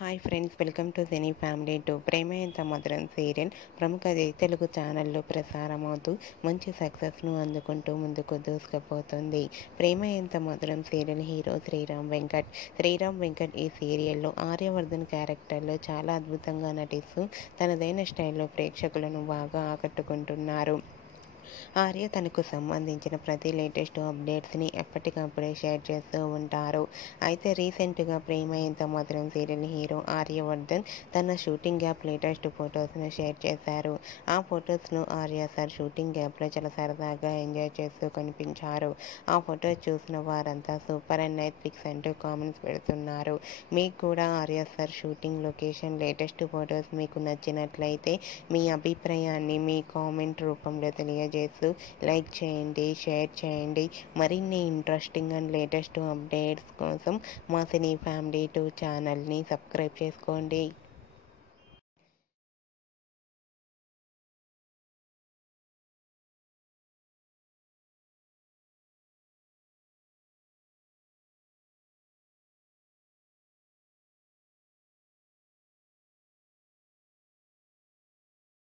Hi friends, welcome to cine family to Prema Entha Madhuram serial ప్రముఖ తెలుగు ఛానల్లో ప్రసారమవుతూ మంచి సక్సెస్ను అందుకుంటూ ముందుకు దూసుకుపోతుంది. ప్రేమ ఎంత మధురం సీరియల్ హీరో శ్రీరామ్ వెంకట్ ఈ సీరియల్లో ఆర్యవర్ధన్ క్యారెక్టర్లో చాలా అద్భుతంగా నటిస్తూ తనదైన స్టైల్లో ప్రేక్షకులను బాగా ఆకట్టుకుంటున్నారు. ఆర్య తనకు సంబంధించిన ప్రతి లేటెస్ట్ అప్డేట్స్ని ఎప్పటికప్పుడే షేర్ చేస్తూ ఉంటారు. అయితే రీసెంట్గా ప్రేమ ఎంత మధురం సీరియల్ హీరో ఆర్యవర్ధన్ తన షూటింగ్ గ్యాప్ లేటెస్ట్ ఫొటోస్ను షేర్ చేశారు. ఆ ఫొటోస్ను ఆర్య సార్ షూటింగ్ గ్యాప్లో చాలా సరదాగా ఎంజాయ్ చేస్తూ కనిపించారు. ఆ ఫొటోస్ చూసిన వారంతా సూపర్ అండ్ నైస్ పిక్స్ అంటూ కామెంట్స్ పెడుతున్నారు. మీకు కూడా Arya sir shooting location latest photos మీకు నచ్చినట్లయితే మీ అభిప్రాయాన్ని మీ కామెంట్ రూపంలో తెలియజేస్తూ లైక్ చేయండి, షేర్ చేయండి. మరిన్ని ఇంట్రెస్టింగ్ అండ్ లేటెస్ట్ అప్డేట్స్ కోసం మా సినీ ఫ్యామిలీ 2 ఛానల్ని సబ్స్క్రైబ్ చేసుకోండి.